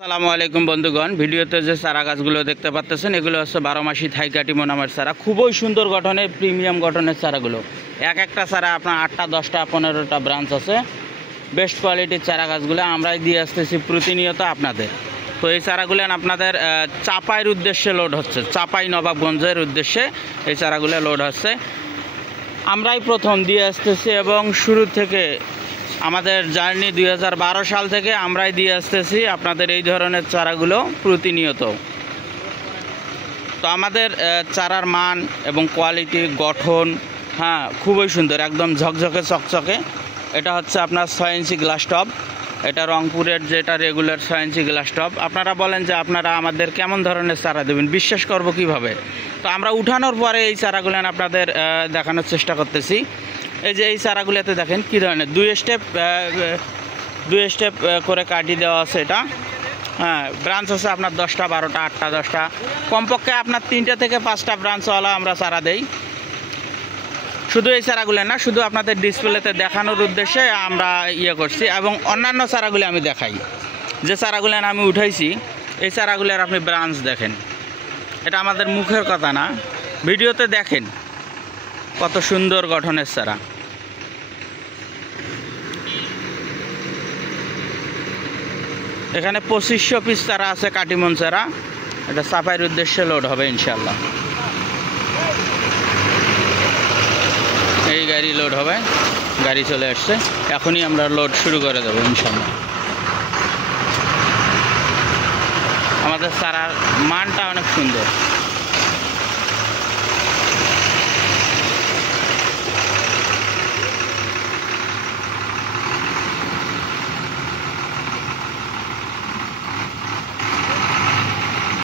আসসালামু আলাইকুম বন্ধুগণ, ভিডিওতে যে চারা গাছগুলো দেখতে পাচ্ছেন এগুলো হচ্ছে 12 মাসি থাই কাটিমো নামের চারা। খুবই সুন্দর গঠনের, প্রিমিয়াম গঠনের চারাগুলো। এক একটা চারা আপনার 8টা 10টা 15টা ব্রাঞ্চ আছে। বেস্ট কোয়ালিটির চারা গাছগুলো আমরাই দিয়ে আসতেছি প্রতিনিয়ত আপনাদের। তো এই চারাগুলো আপনাদের চাপাইয়ের উদ্দেশ্যে লোড হচ্ছে, চাপাই নবাবগঞ্জের উদ্দেশ্যে এই চারাগুলো লোড হচ্ছে। আমরাই প্রথম দিয়ে আসতেছি এবং শুরু থেকে আমাদের জার্নি 2012 সাল থেকে আমরাই দিয়ে আসতেছি আপনাদের এই ধরনের চারাগুলো প্রতিনিয়ত। তো আমাদের চারার মান এবং কোয়ালিটি, গঠন খুবই সুন্দর, একদম ঝকঝকে চকচকে। এটা হচ্ছে আপনার 6 ইঞ্চি গ্লাস টব। এটা রংপুরের যেটা রেগুলার 6 ইঞ্চি গ্লাস টব। আপনারা বলেন যে আপনারা আমাদের কেমন ধরনের চারা দেবেন, বিশ্বাস করব কিভাবে? তো আমরা উঠানোর পরে এই চারাগুলো আপনাদের দেখানোর চেষ্টা করতেছি। এই যে এই চারাগুলোতে দেখেন কী ধরনের দুই স্টেপ করে কাটি দেওয়া আছে। এটা ব্রাঞ্চ আছে আপনার 10টা 12টা 8টা 10টা, কমপক্ষে আপনার 3টা থেকে 5টা ব্রাঞ্চওয়ালা আমরা চারা দেই। শুধু এই চারাগুলো না, শুধু আপনাদের ডিসপ্লেতে দেখানোর উদ্দেশ্যে আমরা করছি। এবং অন্যান্য চারাগুলো আমি দেখাই, যে চারাগুলো আমি উঠাইছি এই চারাগুলোর আপনি ব্রাঞ্চ দেখেন। এটা আমাদের মুখের কথা না, ভিডিওতে দেখেন কত সুন্দর গঠনের চারা। এখানে 2500 পিস চারা আছে কাটিমন চারা। এটা সাফাইয়ের উদ্দেশ্যে লোড হবে ইনশাল্লাহ। এই গাড়ি লোড হবে, গাড়ি চলে আসছে, এখনই আমরা লোড শুরু করে দেবো ইনশাল্লাহ। আমাদের চারার মানটা অনেক সুন্দর।